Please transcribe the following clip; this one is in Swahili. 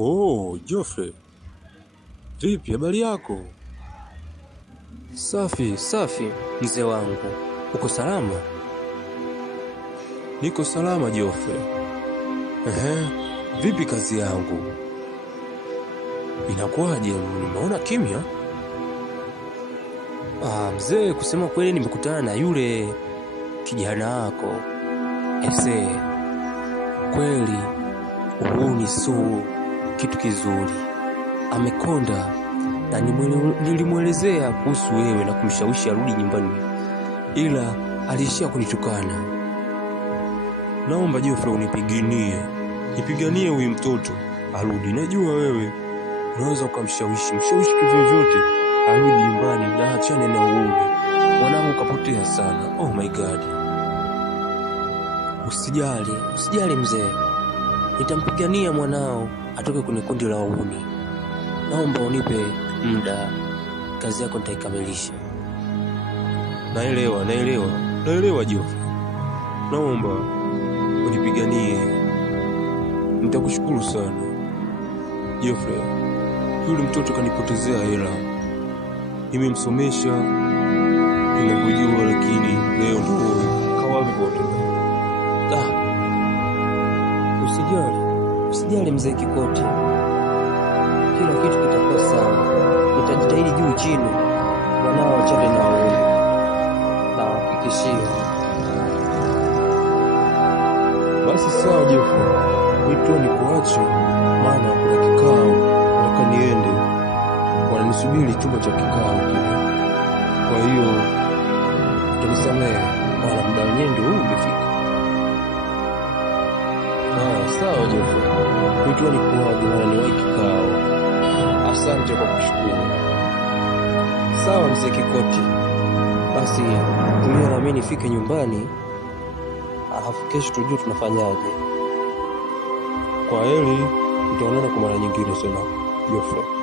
Oh, Geoffrey. Vipi habari yako? Safi, mzee wangu. Uko salama? Niko salama, Geoffrey. Vipi kazi yangu? Inakuwaje? Nimeona kimya? Mzee, kusema kweli nimekutana na yule kijana wako FC. Kweli uhuni sio kitu kizuri. Amekonda na nilimwelezea kuhusu wewe na kumshawishi arudi nyumbani, ila alishia kunitukana. Naomba Geoffrey nipiganie huyu mtoto arudi. Najua wewe unaweza ukamshawishi kivyovyote arudi nyumbani na achane na uhuni. Mwanangu kapotea sana. Oh my God. Usijali mzee. Nitampigania mwanao atoke kwenye kundi la uhuni. Naomba unipe muda, kazi yako nitaikamilisha. Naelewa Geoffrey. Naomba unipiganie. Nitakushukuru sana. Geoffrey, yule mtoto kanipotezea hela. Nimemsomesha ninapojua, lakini leo ndio kawa vipote. Usijali mzee Kikoti. Kila kitu kitakuwa sawa. Nitajitahidi juu chini mwanao achane na wewe. Na hakikishia. Basi sawa Geoffrey. Wito ni kuache, maana kuna kikao nataka niende. Wananisubiri chumba cha kikao kile. Kwa hiyo utanisamehe, maana muda wenyewe ndio umefika. Sawa Geoffrey. Wito ni kuache, maana niwahi kikao. Asante kwa kushukuru. Sawa mzee Kikoti. Basi tumia na mimi nifike nyumbani, alafu kesho tujue tunafanyaje. Kwa heri, tutaonana kwa mara nyingine sana Geoffrey.